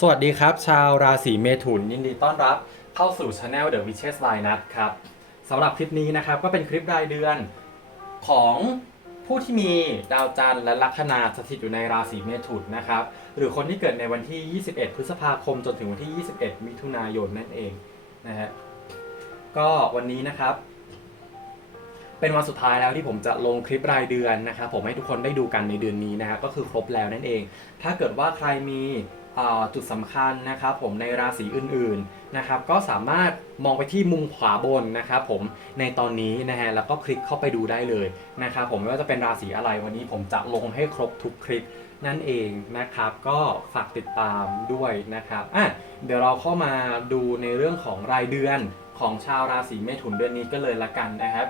สวัสดีครับ ชาวราศีเมถุนยินดีต้อนรับเข้าสู่ช anel The Witches Line นัครับสำหรับคลิปนี้นะครับก็เป็นคลิปรายเดือนของผู้ที่มีดาวจันทร์และลัคนาสถิตอยู่ในราศีเมถุนนะครับหรือคนที่เกิดในวันที่ 21 พฤษภาคมจนถึงวันที่ 21 มิถุนายนนั่นเองนะฮะก็วันนี้นะครับ เป็นวันสุดท้ายแล้วที่ผมจะลงคลิปรายเดือนนะครับผมให้ทุกคนได้ดูกันในเดือนนี้นะครับก็คือครบแล้วนั่นเอง ถ้าเกิดว่าใครมี จุดสำคัญนะครับผมในราศีอื่นๆนะครับก็สามารถมองไปที่มุมขวาบนนะครับผมในตอนนี้นะฮะแล้วก็คลิกเข้าไปดูได้เลยนะครับผมไม่ว่าจะเป็นราศีอะไรวันนี้ผมจะลงให้ครบทุกคลิปนั่นเองนะครับก็ฝากติดตามด้วยนะครับอะเดี๋ยวเราเข้ามาดูในเรื่องของรายเดือนของชาวราศีเมถุนเดือนนี้ก็เลยละกันนะครับ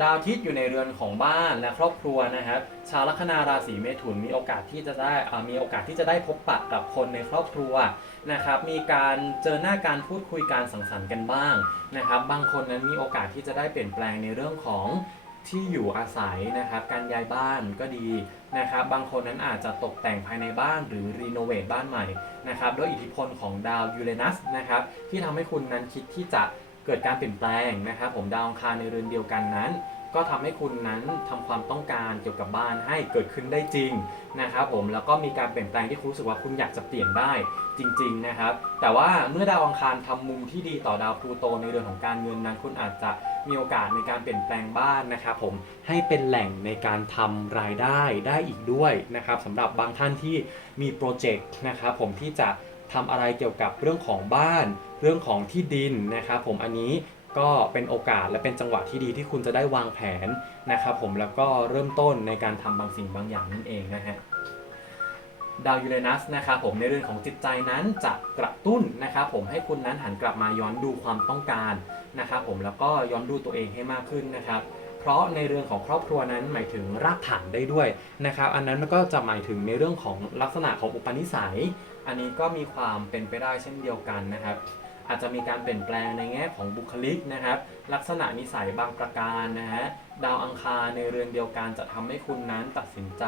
ดาวอาทิตย์อยู่ในเรือนของบ้านและครอบครัวนะครับ ชาวลัคนาราศีเมถุนมีโอกาสที่จะได้มีโอกาสที่จะได้พบปะกับคนในครอบครัวนะครับ มีการเจอหน้าการพูดคุยการสังสรรค์กันบ้างนะครับ บางคนนั้นมีโอกาสที่จะได้เปลี่ยนแปลงในเรื่องของที่อยู่อาศัยนะครับ การย้ายบ้านก็ดีนะครับ บางคนนั้นอาจจะตกแต่งภายในบ้านหรือรีโนเวทบ้านใหม่นะครับ ด้วยอิทธิพลของดาวยูเรนัสนะครับ ที่ทำให้คุณนั้นคิดที่จะ เกิดการเปลี่ยนแปลงนะครับ ผมดาวอังคารในเรือนเดียวกันนั้น ก็ทำให้คุณนั้นทำความต้องการเกี่ยวกับบ้านให้เกิดขึ้นได้จริงนะครับผมแล้วก็มีการเปลี่ยนแปลงที่คุณรู้สึกว่าคุณอยากจะเปลี่ยนได้จริง ๆนะครับ แต่ว่าเมื่อดาวอังคารทำมุมที่ดีต่อดาวพลูโตในเรื่องของการเงินนั้น คุณอาจจะมีโอกาสในการเปลี่ยนแปลงบ้านนะครับผมให้เป็นแหล่งในการทำรายได้ได้อีกด้วยนะครับสำหรับบางท่านที่มีโปรเจกต์นะครับผมที่จะ ทำอะไรเกี่ยวกับเรื่องของบ้าน เรื่องของที่ดินนะครับผมอันนี้ก็เป็นโอกาสและเป็นจังหวะที่ดีที่คุณจะได้วางแผนนะครับผมแล้วก็เริ่มต้นในการทำบางสิ่งบางอย่างนั่นเองนะฮะดาวยูเรนัสนะครับผมในเรื่องของจิตใจนั้นจะกระตุ้นนะครับผมให้คุณนั้นหันกลับมาย้อนดูความต้องการนะครับผมแล้วก็ย้อนดูตัวเองให้มากขึ้นนะครับ เพราะในเรื่องของครอบครัวนั้นหมายถึงรากฐานได้ด้วยนะครับ อันนั้นมันก็จะหมายถึงในเรื่องของลักษณะของอุปนิสัย อันนี้ก็มีความเป็นไปได้เช่นเดียวกันนะครับ อาจจะมีการเปลี่ยนแปลงในแง่ของบุคลิกนะครับ ลักษณะนิสัยบางประการนะฮะดาวอังคารในเรือนเดียวกันจะทำให้คุณนั้นตัดสินใจ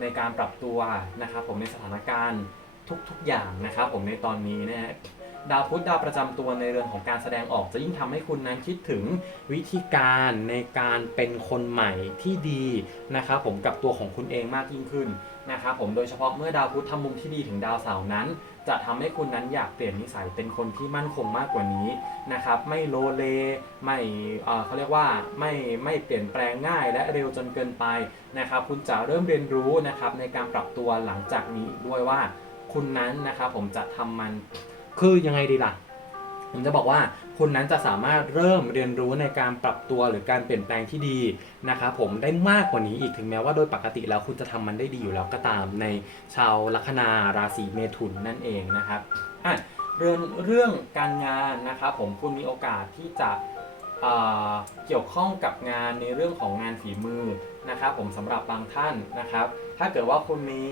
ในการปรับตัวนะครับผมในสถานการณ์ทุกๆอย่างนะครับผมในตอนนี้นะฮะดาวพุธดาวประจำตัวในเรือนของการแสดงออกจะยิ่งทำให้คุณนั้นคิดถึงวิธีการในการเป็นคนใหม่ที่ดีนะครับผมกับตัวของคุณเองมากยิ่งขึ้น นะครับผมโดยเฉพาะเมื่อดาวพุธทำมุมที่ดีถึงดาวเสาร์นั้น จะทำให้คุณนั้นอยากเปลี่ยนนิสัยเป็นคนที่มั่นคงมากกว่านี้นะครับไม่โลเลไม่เขาเรียกว่าไม่ไม่เปลี่ยนแปลงง่าย และเร็วจนเกินไปนะครับคุณจะเริ่มเรียนรู้นะครับในการปรับตัวหลังจากนี้ด้วยว่าคุณนั้นนะครับผมจะทำมันคือยังไงดีล่ะผมจะบอกว่า คุณนั้นจะสามารถเริ่มเรียนรู้ในการปรับตัวหรือการเปลี่ยนแปลงที่ดีนะครับผมได้มากกว่านี้อีกถึงแม้ว่าโดยปกติแล้วคุณจะทำมันได้ดีอยู่แล้วก็ตามในชาวลัคนาราศีเมถุนนั่นเองนะครับอะเรื่องเรื่องการงานนะครับผมคุณมีโอกาสที่จะเอ่อเกี่ยวข้องกับงานในเรื่องของงานฝีมือนะครับผมสำหรับบางท่านนะครับ ถ้าเกิดว่าคุณมี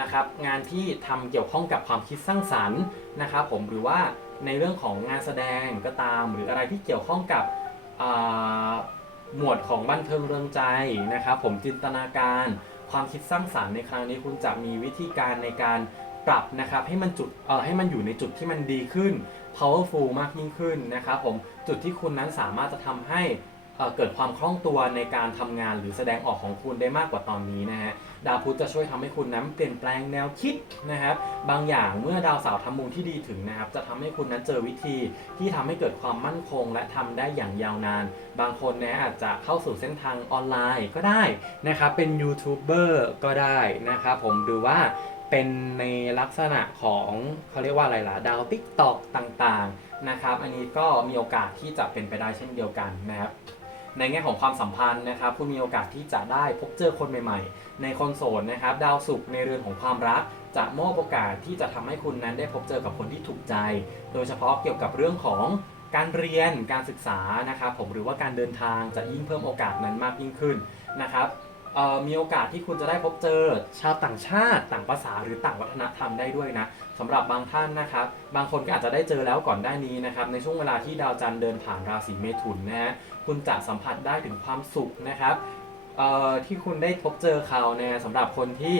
นะครับงานที่ทำเกี่ยวข้องกับความคิดสร้างสรรค์นะครับผมหรือว่า ในเรื่องของงานแสดงก็ตาม หรืออะไรที่เกี่ยวข้องกับหมวดของบันเทิงเริงใจนะครับ ผมจินตนาการความคิดสร้างสรรค์ในครั้งนี้คุณจะมีวิธีการในการปรับนะครับให้มันจุดเอ่อให้มันอยู่ในจุดที่มันดีขึ้น powerful มากยิ่งขึ้นนะครับผมจุดที่คุณนั้นสามารถจะทำให้ เกิดความคล่องตัวในการทำงานหรือแสดงออกของคุณได้มากกว่าตอนนี้นะฮะดาวพุธจะช่วยทำให้คุณนั้นเปลี่ยนแปลงแนวคิดนะครับบางอย่างเมื่อดาวเสาร์ทำมุมที่ดีถึงนะครับจะทำให้คุณนั้นเจอวิธีที่ทำให้เกิดความมั่นคง และทำได้อย่างยาวนาน บางคนนะอาจจะเข้าสู่เส้นทางออนไลน์ก็ได้นะครับเป็นยูทูบเบอร์ก็ได้นะครับผมหรือว่าเป็นในลักษณะของเขาเรียกว่าอะไรล่ะดาวติ๊กตอกต่างๆนะครับอันนี้ก็มีโอกาสที่จะเป็นไปได้เช่นเดียวกันนะครับ ในแง่ของความสัมพันธ์นะครับคุณมีโอกาสที่จะได้พบเจอคนใหม่ๆ ในคอนโซลนะครับดาวศุกร์ในเรือนของความรัก จะมอบโอกาสที่จะทำให้คุณนั้นได้พบเจอกับคนที่ถูกใจ โดยเฉพาะเกี่ยวกับเรื่องของการเรียนการศึกษานะครับผมหรือว่าการเดินทางจะยิ่งเพิ่มโอกาสนั้นมากยิ่งขึ้นนะครับ อ่อมีโอกาสที่คุณจะได้พบเจอชาวต่างชาติ ต่างภาษาหรือต่างวัฒนธรรมได้ด้วยนะสำหรับบางท่านนะครับ บางคนก็อาจจะได้เจอแล้วก่อนได้นี้นะครับ ในช่วงเวลาที่ดาวจันทร์เดินผ่านราศีเมถุนนะฮะคุณจะสัมผัสได้ถึงความสุขนะครับที่คุณได้พบเจอเขาเนี่ยสำหรับคนที่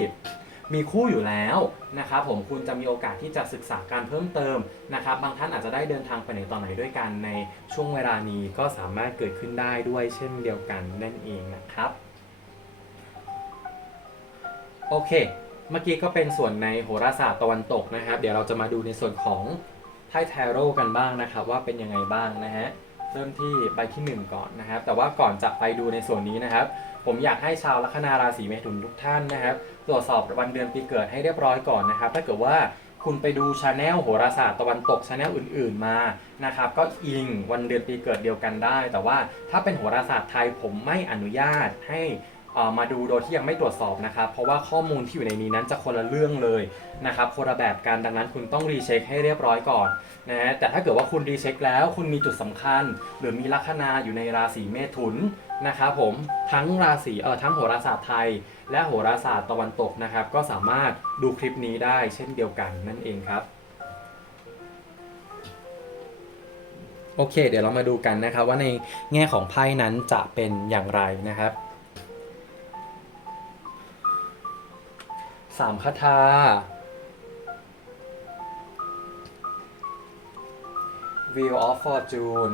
มีคู่อยู่แล้วนะครับผมคุณจะมีโอกาสที่จะศึกษาการเพิ่มเติมนะครับ บางท่านอาจจะได้เดินทางไปไหนตอนไหนด้วยกันในช่วงเวลานี้ก็สามารถเกิดขึ้นได้ด้วยเช่นเดียวกันนั่นเองนะครับ โอเค เมื่อกี้ก็เป็นส่วนในโหราศาสตร์ตะวันตกนะครับ เดี๋ยวเราจะมาดูในส่วนของไพ่แทโร่กันบ้างนะครับ ว่าเป็นยังไงบ้างนะฮะ เริ่มที่ใบที่ 1 ก่อนนะครับ แต่ว่าก่อนจะไปดูในส่วนนี้นะครับ ผมอยากให้ชาวลัคนาราศีเมถุนทุกท่านนะครับ ตรวจสอบวันเดือนปีเกิดให้เรียบร้อยก่อนนะครับ ถ้าเกิดว่าคุณไปดูชาแนลโหราศาสตร์ตะวันตกชาแนลอื่น ๆ มานะครับ ก็อิงวันเดือนปีเกิดเดียวกันได้ แต่ว่าถ้าเป็นโหราศาสตร์ไทยผมไม่อนุญาตให้ มาดูโดยที่ยังไม่ตรวจสอบนะครับ เพราะว่าข้อมูลที่อยู่ในนี้นั้นจะคนละเรื่องเลยนะครับคนละแบบกันดังนั้นคุณต้องรีเช็คให้เรียบร้อยก่อนนะฮะแต่ถ้าเกิดว่าคุณรีเช็คแล้ว คุณมีจุดสำคัญ หรือมีลัคนาอยู่ในราศีเมถุนนะครับผมทั้งราศีเอ่อทั้งโหราศาสตร์ไทย และโหราศาสตร์ตะวันตกนะครับ ก็สามารถดูคลิปนี้ได้เช่นเดียวกันนั่นเองครับโอเค เดี๋ยวเรามาดูกันนะครับว่าในแง่ของไพ่นั้นจะเป็นอย่างไรนะครับ สามคาถาวิวออฟฟอร์จูน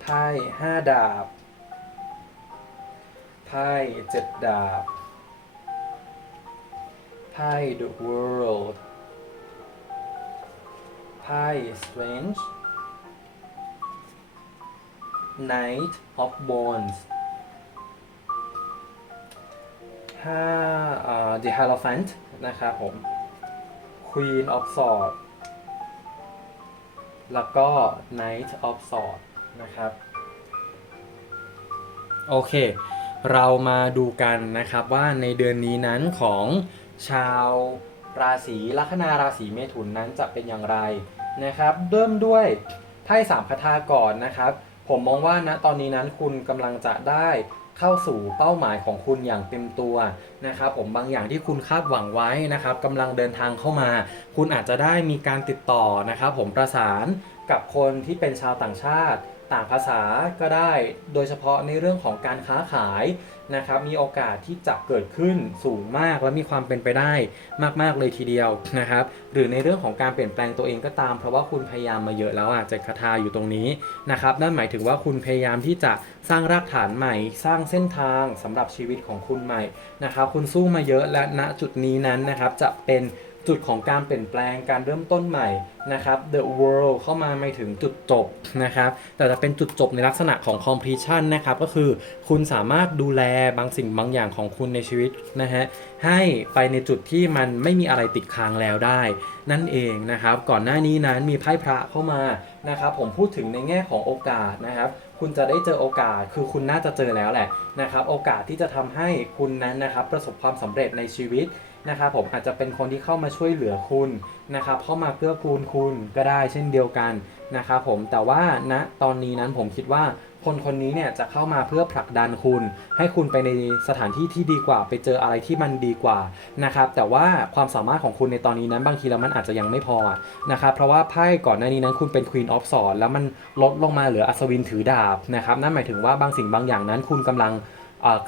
ไพ่ห้าดาบ ไพ่เจ็ดดาบ ไพ่ The World ไพ่ Strange Knight of Bones ห้า The Hierophant นะครับผม Queen of Swords แล้วก็ Knight of Swords นะครับ โอเค เรามาดูกันนะครับว่าในเดือนนี้นั้นของชาวราศีลัคนาราศีเมถุนนั้นจะเป็นอย่างไรนะครับ เริ่มด้วยไพ่สามคาถาก่อนนะครับ ผมมองว่าณตอนนี้นั้นคุณกำลังจะได้เข้าสู่เป้าหมายของคุณอย่างเต็มตัวนะครับผมบางอย่างที่คุณคาดหวังไว้นะครับกำลังเดินทางเข้ามา คุณอาจจะได้มีการติดต่อนะครับผมประสานกับคนที่เป็นชาวต่างชาติ ต่างภาษาก็ได้ โดยเฉพาะในเรื่องของการค้าขาย นะครับมีโอกาสที่จะเกิดขึ้นสูงมากและมีความเป็นไปได้มากๆเลยทีเดียวนะครับหรือในเรื่องของการเปลี่ยนแปลงตัวเองก็ตาม เพราะว่าคุณพยายามมาเยอะแล้วอะเจ็ดคาถาอยู่ตรงนี้นะครับนั่นหมายถึงว่าคุณพยายามที่จะสร้างรากฐานใหม่ สร้างเส้นทางสำหรับชีวิตของคุณใหม่นะครับคุณสู้มาเยอะและณจุดนี้นั้นนะครับจะเป็น จุดของการเปลี่ยนแปลงการเริ่มต้นใหม่นะครับ The World เข้ามาไม่ถึงจุดจบนะครับ แต่จะเป็นจุดจบในลักษณะของ completion นะครับ ก็คือคุณสามารถดูแลบางสิ่งบางอย่างของคุณในชีวิตนะฮะให้ไปในจุดที่มันไม่มีอะไรติดค้างแล้วได้ นั่นเองนะครับ ก่อนหน้านี้นั้นมีไพ่พระเข้ามานะครับ ผมพูดถึงในแง่ของโอกาสนะครับคุณจะได้เจอโอกาส คือคุณน่าจะเจอแล้วแหละนะครับ โอกาสที่จะทำให้คุณนั้นนะครับประสบความสำเร็จในชีวิต นะครับผมอาจจะเป็นคนที่เข้ามาช่วยเหลือคุณนะครับเข้ามาเกื้อกูลคุณก็ได้เช่นเดียวกันนะครับผมแต่ว่าณตอนนี้นั้นผมคิดว่าคนคนนี้เนี่ยจะเข้ามาเพื่อผลักดันคุณ ให้คุณไปในสถานที่ที่ดีกว่า ไปเจออะไรที่มันดีกว่านะครับแต่ว่าความสามารถของคุณในตอนนี้นั้นบางทีแล้วมันอาจจะยังไม่พอนะครับเพราะว่าไพ่ก่อนหน้านี้นั้นคุณเป็น Queen of Swords แล้วมันลดลงมาเหลืออัศวินถือดาบนะครับนั่นหมายถึงว่าบางสิ่งบางอย่างนั้นคุณกำลัง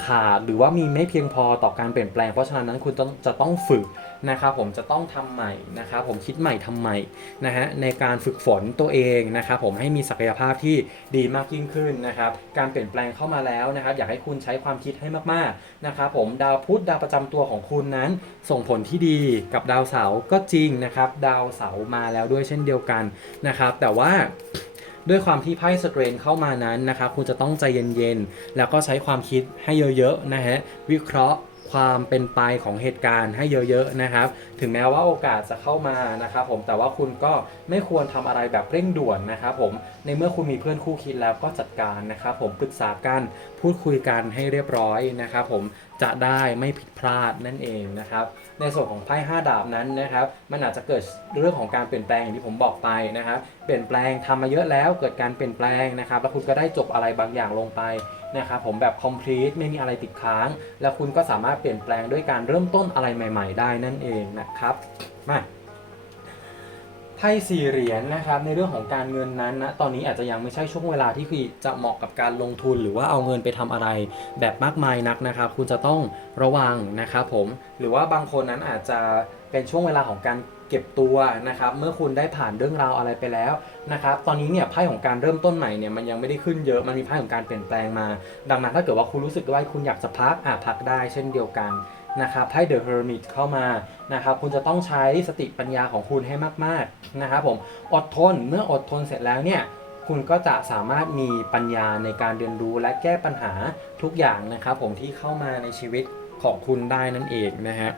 ขาดหรือว่ามีไม่เพียงพอต่อการเปลี่ยนแปลง เพราะฉะนั้นนั้นคุณต้องจะต้องฝึกนะครับผมจะต้องทำใหม่นะครับผมคิดใหม่ทำใหม่นะฮะในการฝึกฝนตัวเองนะครับผมให้มีศักยภาพที่ดีมากยิ่งขึ้นนะครับการเปลี่ยนแปลงเข้ามาแล้วนะครับอยากให้คุณใช้ความคิดให้มากๆนะครับผมดาวพุธดาวประจำตัวของคุณนั้น ส่งผลที่ดีกับดาวเสาร์ก็จริงนะครับดาวเสาร์มาแล้วด้วยเช่นเดียวกันนะครับแต่ว่า ด้วยความที่ไพ่สเตรนเข้ามานั้นนะครับคุณจะต้องใจเย็นๆ แล้วก็ใช้ความคิดให้เยอะๆนะฮะวิเคราะห์ความเป็นไปของเหตุการณ์ให้เยอะๆนะครับ ถึงแม้ว่าโอกาสจะเข้ามานะครับผมแต่ว่าคุณก็ไม่ควรทำอะไรแบบเร่งด่วนนะครับผมในเมื่อคุณมีเพื่อนคู่คิดแล้วก็จัดการนะครับผมปรึกษากันพูดคุยกันให้เรียบร้อยนะครับผมจะได้ไม่ผิดพลาดนั่นเองนะครับ ในส่วนของไพ่5ดาบนั้นนะครับ มันอาจจะเกิดเรื่องของการเปลี่ยนแปลงอย่างที่ผมบอกไปนะครับ เปลี่ยนแปลงทำมาเยอะแล้วเกิดการเปลี่ยนแปลงนะครับ แล้วคุณก็ได้จบอะไรบางอย่างลงไปนะครับผมแบบ complete ไม่มีอะไรติดค้าง แล้วคุณก็สามารถเปลี่ยนแปลงด้วยการเริ่มต้นอะไรใหม่ ๆ ได้นั่นเองนะครับมา พ่พ่สี่เหรียญนะครับในเรื่องของการเงินนั้นนะตอนนี้อาจจะยังไม่ใช่ช่วงเวลาที่คือจะเหมาะกับการลงทุนหรือว่าเอาเงินไปทำอะไรแบบมากมายนักนะครับ คุณจะต้องระวังนะครับผมหรือว่าบางคนนั้นอาจจะเป็นช่วงเวลาของการเก็บตัวนะครับเมื่อคุณได้ผ่านเรื่องราวอะไรไปแล้วนะครับตอนนี้เนี่ยไพ่ของการเริ่มต้นใหม่เนี่ยมันยังไม่ได้ขึ้นเยอะมันมีไพ่ของการเปลี่ยนแปลงมา ดังนั้นถ้าเกิดว่าคุณรู้สึกว่าคุณอยากจะพักอะพักได้เช่นเดียวกัน นะครับไพ่ The Hermit เข้ามานะครับคุณจะต้องใช้สติปัญญาของคุณให้มากๆนะครับผมอดทนเมื่ออดทนเสร็จแล้วเนี่ยคุณก็จะสามารถมีปัญญาในการเรียนรู้และแก้ปัญหาทุกอย่างนะครับผมที่เข้ามาในชีวิตของคุณได้นั่นเองนะฮะ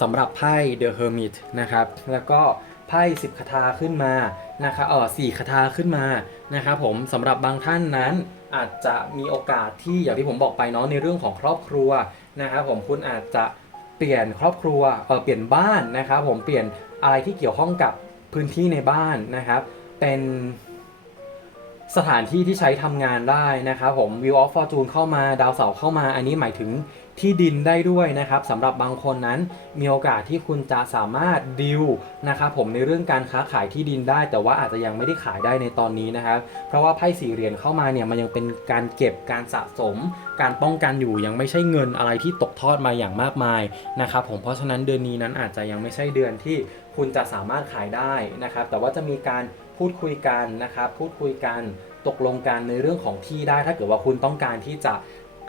สำหรับไพ่ The Hermit นะครับแล้วก็ไพ่10คาถาขึ้นมานะครับเออสี่คาถาขึ้นมานะครับผมสำหรับบางท่านนั้นอาจจะมีโอกาสที่อย่างที่ผมบอกไปเนาะในเรื่องของครอบครัว นะครับผมคุณอาจจะเปลี่ยนครอบครัวเออเปลี่ยนบ้านนะครับผมเปลี่ยนอะไรที่เกี่ยวข้องกับพื้นที่ในบ้านนะครับ เป็นสถานที่ที่ใช้ทำงานได้นะครับผม View of Fortune เข้ามาดาวเสาเข้ามา อันนี้หมายถึงที่ดินได้ด้วยนะครับสำหรับบางคนนั้นมีโอกาสที่คุณจะสามารถดิวนะครับผมในเรื่องการค้าขายที่ดินได้ แต่ว่าอาจจะยังไม่ได้ขายได้ในตอนนี้นะครับ เพราะว่าไพ่สี่เหรียญเข้ามาเนี่ยมันยังเป็นการเก็บการสะสม การป้องกันอยู่ยังไม่ใช่เงินอะไรที่ตกทอดมาอย่างมากมายนะครับผมเพราะฉะนั้นเดือนนี้นั้นอาจจะยังไม่ใช่เดือนที่คุณจะสามารถขายได้นะครับ แต่ว่าจะมีการพูดคุยกันนะครับ พูดคุยกันตกลงกันในเรื่องของที่ได้ถ้าเกิดว่าคุณต้องการที่จะ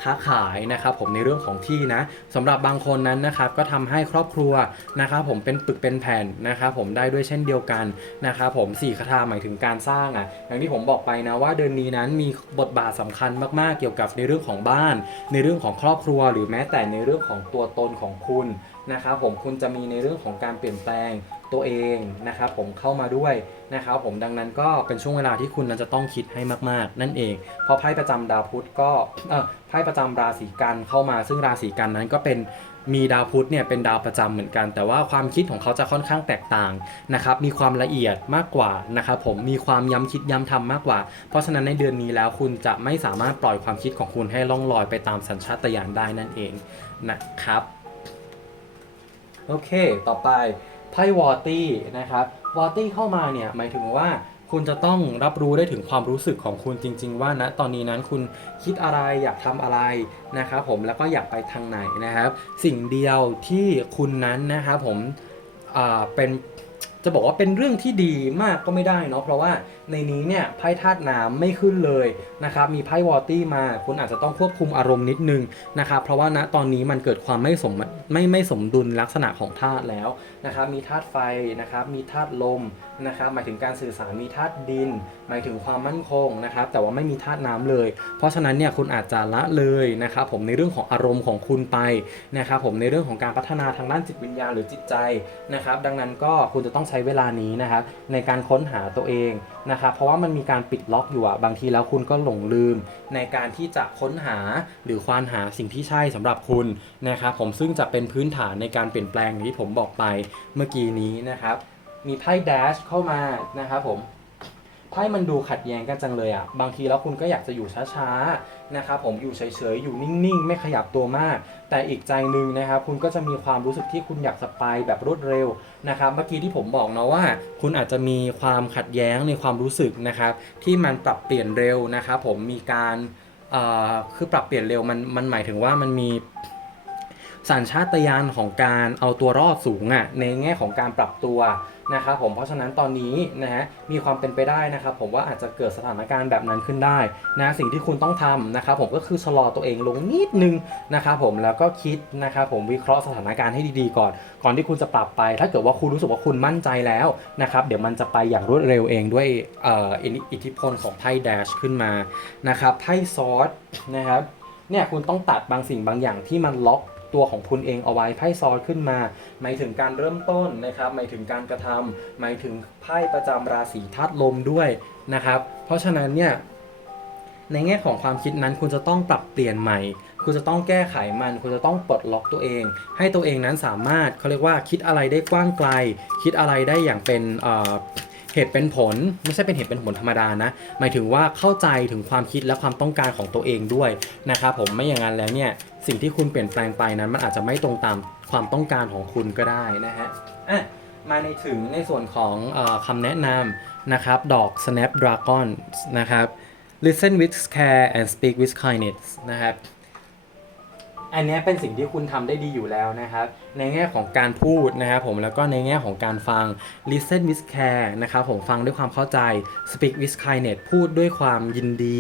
ค้าขายนะครับผมในเรื่องของที่นะสำหรับบางคนนั้นนะครับก็ทำให้ครอบครัวนะครับผมเป็นปึกเป็นแผ่นนะครับผมได้ด้วยเช่นเดียวกันนะครับผมสี่คาถาหมายถึงการสร้างอะอย่างที่ผมบอกไปนะว่าเดือนนี้นั้นมีบทบาทสำคัญมากๆ เกี่ยวกับในเรื่องของบ้าน ในเรื่องของครอบครัว หรือแม้แต่ในเรื่องของตัวตนของคุณนะครับผมคุณจะมีในเรื่องของการเปลี่ยนแปลง ตัวเองนะครับผมเข้ามาด้วยนะครับผมดังนั้นก็เป็นช่วงเวลาที่คุณนั้นจะต้องคิดให้มากๆ นั่นเอง เพราะไพ่ประจำดาวพุธก็เออไพ่ประจำราศีกันเข้ามา ซึ่งราศีกันนั้นก็เป็นมีดาวพุธเนี่ยเป็นดาวประจำเหมือนกัน แต่ว่าความคิดของเขาจะค่อนข้างแตกต่างนะครับมีความละเอียดมากกว่านะครับผมมีความย้ำคิดย้ำทำมากกว่า เพราะฉะนั้นในเดือนนี้แล้วคุณจะไม่สามารถปล่อยความคิดของคุณให้ล่องลอยไปตามสัญชาตญาณได้นั่นเองนะครับโอเค ต่อไป ไพ่วอตี้นะครับวอตี้เข้ามาเนี่ยหมายถึงว่าคุณจะต้องรับรู้ได้ถึงความรู้สึกของคุณจริง ๆ ว่าณตอนนี้นั้นคุณคิดอะไรอยากทำอะไรนะครับผมแล้วก็อยากไปทางไหนนะครับ สิ่งเดียวที่คุณนั้นนะครับผมอ่าเป็นจะบอกว่าเป็นเรื่องที่ดีมากก็ไม่ได้เนาะเพราะว่าในนี้เนี่ยไพ่ธาตุน้ำไม่ขึ้นเลยนะครับมีไพ่วอตี้มา คุณอาจจะต้องควบคุมอารมณ์นิดนึงนะครับเพราะว่าณตอนนี้มันเกิดความไม่สมไม่ไม่สมดุลลักษณะของธาตุแล้วนะครับมีธาตุไฟนะครับมีธาตุลมนะครับหมายถึงการสื่อสารมีธาตุดิน หมายถึงความมั่นคงนะครับแต่ว่าไม่มีธาตุน้ำเลย เพราะฉะนั้นเนี่ยคุณอาจจะละเลยนะครับผมในเรื่องของอารมณ์ของคุณไปนะครับผมในเรื่องของการพัฒนาทางด้านจิตวิญญาณหรือจิตใจนะครับดังนั้นก็คุณจะต้องใช้เวลานี้นะครับในการค้นหาตัวเอง นะครับเพราะว่ามันมีการปิดล็อกอยู่อะบางทีแล้วคุณก็หลงลืมในการที่จะค้นหาหรือควานหาสิ่งที่ใช่สำหรับคุณนะครับผมซึ่งจะเป็นพื้นฐานในการเปลี่ยนแปลงอย่างที่ผมบอกไปเมื่อกี้นี้นะครับมีไพ่แดชเข้ามานะครับผม ไพ่มันดูขัดแย้งกันจังเลยอะ่ะ บางทีแล้วคุณก็อยากจะอยู่ช้าๆนะครับผมอยู่เฉยๆ อยู่นิ่งๆ ไม่ขยับตัวมาก แต่อีกใจหนึ่งนะครับคุณก็จะมีความรู้สึกที่คุณอยากจะไปแบบรวดเร็วนะครับ เมื่อกี้ที่ผมบอกเนาะว่า คุณอาจจะมีความขัดแย้งในความรู้สึกนะครับ ที่มันปรับเปลี่ยนเร็วนะครับผมมีการคือปรับเปลี่ยนเร็วมันมันหมายถึงว่ามันมีสัญชาตญาณของการเอาตัวรอดสูงอะ่ะในแง่ของการปรับตัว นะครับผมเพราะฉะนั้นตอนนี้นะฮะมีความเป็นไปได้นะครับผมว่าอาจจะเกิดสถานการณ์แบบนั้นขึ้นได้นะสิ่งที่คุณต้องทำนะครับผมก็คือชะลอตัวเองลงนิดนึงนะครับผมแล้วก็คิดนะครับผมวิเคราะห์สถานการณ์ให้ดีๆก่อน ก่อนที่คุณจะปรับไป ถ้าเกิดว่าคุณรู้สึกว่าคุณมั่นใจแล้วนะครับเดี๋ยวมันจะไปอย่างรวดเร็วเองด้วยอ่ออิทธิพลของไพ่แดชขึ้นมานะครับไพ่ซอสนะครับเนี่ยคุณต้องตัดบางสิ่งบางอย่างที่มันล็อก ตัวของคุณเองเอาไว้ไพ่ซอสขึ้นมาหมายถึงการเริ่มต้นนะครับหมายถึงการกระทำหมายถึงไพ่ประจำราศีธาตุลมด้วยนะครับ เพราะฉะนั้นเนี่ยในแง่ของความคิดนั้นคุณจะต้องปรับเปลี่ยนใหม่ คุณจะต้องแก้ไขมัน คุณจะต้องปลดล็อกตัวเอง ให้ตัวเองนั้นสามารถเขาเรียกว่าคิดอะไรได้กว้างไกล คิดอะไรได้อย่างเป็นเเหตุเป็นผลไม่ใช่เป็นเหตุเป็นผลธรรมดานะ หมายถึงว่าเข้าใจถึงความคิดและความต้องการของตัวเองด้วยนะครับผมไม่อย่างนั้นแล้วเนี่ย สิ่งที่คุณเปลี่ยนแปลงไปนั้น มันอาจจะไม่ตรงตามความต้องการของคุณก็ได้นะฮะอะมาในถึงในส่วนของอคำแนะนำนะครับ ดอก Snapdragon นะครับ listen with care and speak with kindness นะครับ อันนี้เป็นสิ่งที่คุณทำได้ดีอยู่แล้วนะครับ ในแง่ของการพูดนะครับผมแล้วก็ในแง่ของการฟัง listen with care นะครับผมฟังด้วยความเข้าใจ speak with kindness พูดด้วยความยินดี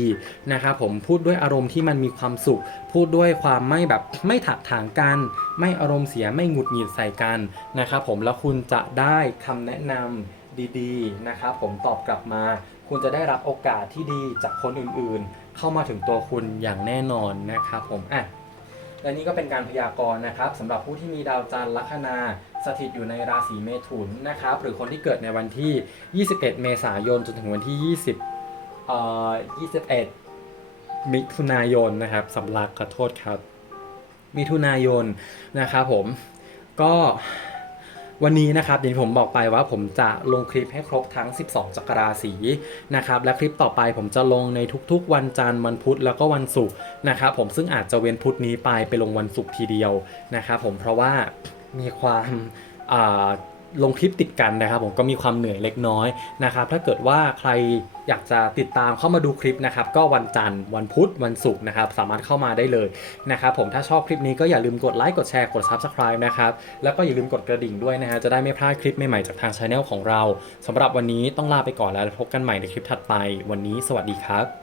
นะครับผมพูดด้วยอารมณ์ที่มันมีความสุข พูดด้วยความไม่แบบไม่ถักถางกัน ไม่อารมณ์เสียไม่หงุดหงิดใส่กันนะครับผมแล้วคุณจะได้คำแนะนำดีๆนะครับผมตอบกลับมา คุณจะได้รับโอกาสที่ดีจากคนอื่นๆ เข้ามาถึงตัวคุณอย่างแน่นอนนะครับผมอะ และนี่ก็เป็นการพยากรณ์นะครับสำหรับผู้ที่มีดาวจันทร์ลัคนาสถิตอยู่ในราศีเมถุนนะครับหรือคนที่เกิดในวันที่ 21 เมษายนจนถึงวันที่ 20เอ่อ21 มิถุนายนนะครับสำลักขอโทษครับ มิถุนายนนะครับผมก็ วันนี้นะครับอย่างที่ผมบอกไปว่าผมจะลงคลิปให้ครบทั้ง 12 จักรราศีนะครับและคลิปต่อไปผมจะลงในทุกๆ วันจันทร์วันพุธแล้วก็วันศุกร์นะครับผมซึ่งอาจจะเว้นพุธนี้ไปไปลงวันศุกร์ทีเดียวนะครับผมเพราะว่ามีความอ่า ลงคลิปติดกันนะครับ ผมก็มีความเหนื่อยเล็กน้อยนะครับ ถ้าเกิดว่าใครอยากจะติดตามเข้ามาดูคลิปนะครับ ก็วันจันทร์วันพุธวันศุกร์นะครับ สามารถเข้ามาได้เลยนะครับ ผมถ้าชอบคลิปนี้ก็อย่าลืมกดไลค์กดแชร์กด Subscribe นะครับ แล้วก็อย่าลืมกดกระดิ่งด้วยนะฮะจะได้ไม่พลาดคลิปใหม่ๆจากทางช anel ของเราสำหรับวันนี้ต้องลาไปก่อนแล้วพบกันใหม่ในคลิปถัดไป วันนี้สวัสดีครับ